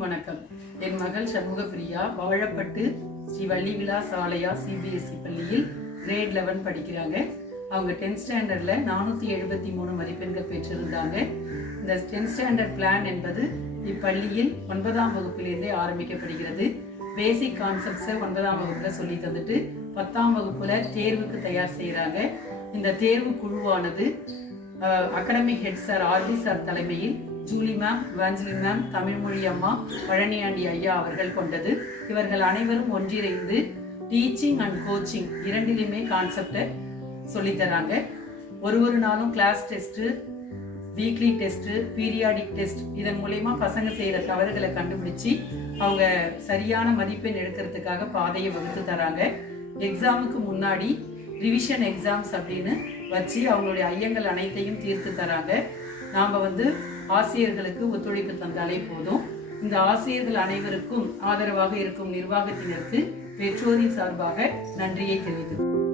வணக்கம். என் மகள் சண்முகப்பிரியா வாழப்பட்டு ஸ்ரீ வள்ளி விலாஸ் ஆலயா சிபிஎஸ்இ பள்ளியில் கிரேட் 11 படிக்கிறாங்க. அவங்க 10th ஸ்டாண்டர்டில் 473 மதிப்பெண்கள் பெற்றிருந்தாங்க. இந்த 10th ஸ்டாண்டர்ட் பிளான் என்பது இப்பள்ளியில் 9ஆம் வகுப்பிலிருந்தே ஆரம்பிக்கப்படுகிறது. பேசிக் கான்செப்ட்ஸை 9ஆம் வகுப்பில் சொல்லி தந்துட்டு 10ஆம் வகுப்பில் தேர்வுக்கு தயார் செய்கிறாங்க. இந்த தேர்வு குழுவானது academic head sir RT sir தலைமையில் Julie ma'am, Vanjali ma'am, Tamilmozhi அம்மா, பழனியாண்டி ஐயா அவர்கள் கொண்டது. இவர்கள் அனைவரும் ஒன்றிணைந்து டீச்சிங் அண்ட் கோச்சிங் இரண்டிலுமே கான்செப்டை சொல்லித்தராங்க. ஒரு நாளும் class test, weekly test, periodic test, இதன் மூலயமா பசங்க செய்கிற தவறுகளை கண்டுபிடிச்சி அவங்க சரியான மதிப்பெண் எடுக்கிறதுக்காக பாதையை வகுத்து தராங்க. எக்ஸாமுக்கு முன்னாடி ரிவிஷன் எக்ஸாம்ஸ் அப்படின்னு வச்சு அவங்களுடைய ஐயங்கள் அனைத்தையும் தீர்த்து தராங்க. நாம் ஆசிரியர்களுக்கு ஒத்துழைப்பு தந்தாலே போதும். இந்த ஆசிரியர்கள் அனைவருக்கும் ஆதரவாக இருக்கும் நிர்வாகத்தினருக்கு பெற்றோரின் சார்பாக நன்றியை தெரிவித்துள்ளோம்.